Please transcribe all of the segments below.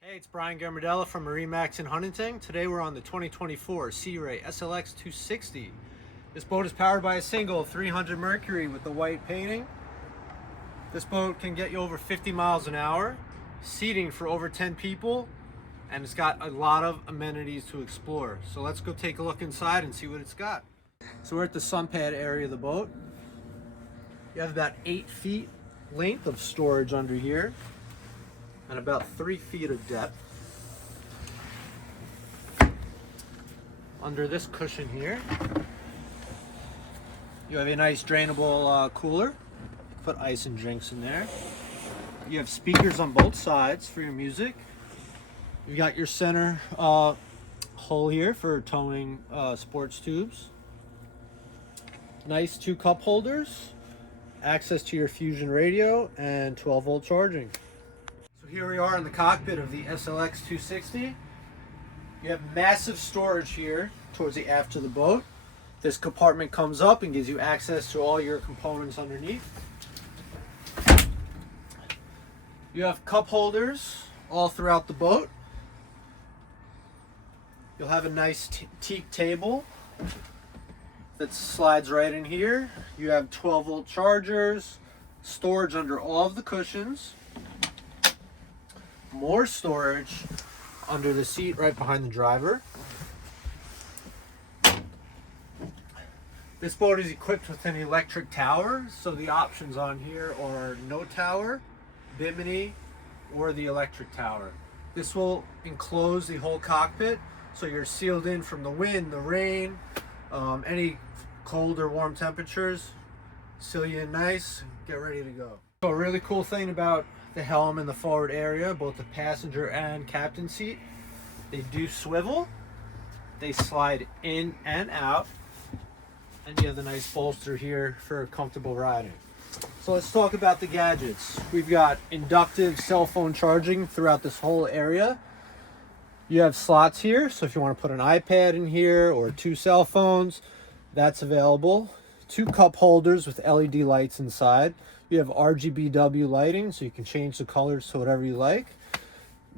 Hey, it's Brian Gambardella from MarineMax Huntington. Today we're on the 2024 Sea Ray SLX 260. This boat is powered by a single 300 Mercury with the white painting. This boat can get you over 50 miles an hour, seating for over 10 people, and it's got a lot of amenities to explore. So let's go take a look inside and see what it's got. So we're at the Sunpad area of the boat. You have about 8 feet length of storage under here and about 3 feet of depth. Under this cushion here, you have a nice drainable cooler. Put ice and drinks in there. You have speakers on both sides for your music. You got your center hole here for towing sports tubes. Nice 2 cup holders, access to your Fusion radio, and 12-volt charging. So here we are in the cockpit of the SLX 260. You have massive storage here towards the aft of the boat. This compartment comes up and gives you access to all your components underneath. You have cup holders all throughout the boat. You'll have a nice teak table that slides right in here. You have 12-volt chargers, storage under all of the cushions, more storage under the seat right behind the driver. This boat is equipped with an electric tower, so the options on here are no tower, bimini, or the electric tower. This will enclose the whole cockpit, so you're sealed in from the wind, the rain, any cold or warm temperatures. Seal you in nice, get ready to go. So a really cool thing about the helm in the forward area, both the passenger and captain seat, they do swivel, they slide in and out, and you have the nice bolster here for comfortable riding. So let's talk about the gadgets. We've got inductive cell phone charging throughout this whole area. You have slots here, so if you want to put an iPad in here or 2 cell phones, that's available. 2 cup holders with LED lights inside. You have RGBW lighting, so you can change the colors to whatever you like.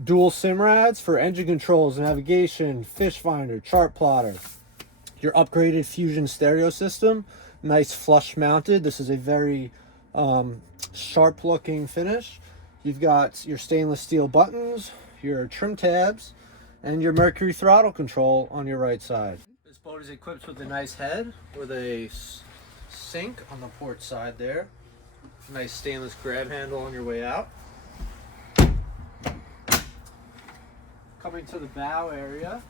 Dual SIM rads for engine controls, navigation, fish finder, chart plotter. Your upgraded Fusion stereo system, nice flush mounted. This is a very sharp looking finish. You've got your stainless steel buttons, your trim tabs, and your Mercury throttle control on your right side. This boat is equipped with a nice head with a sink on the port side there. Nice stainless grab handle on your way out. Coming to the bow area,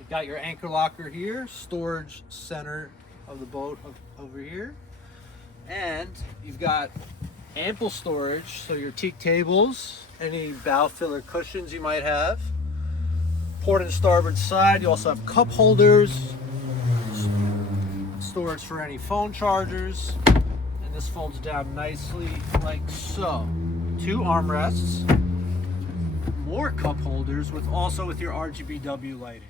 you've got your anchor locker here, storage center of the boat over here, and you've got ample storage, so your teak tables, any bow filler cushions you might have. Port and starboard side, you also have cup holders, storage for any phone chargers, and this folds down nicely like so. 2 armrests, more cup holders with your RGBW lighting.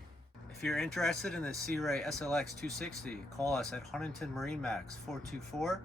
If you're interested in the Sea Ray SLX 260, call us at Huntington MarineMax 424-2710.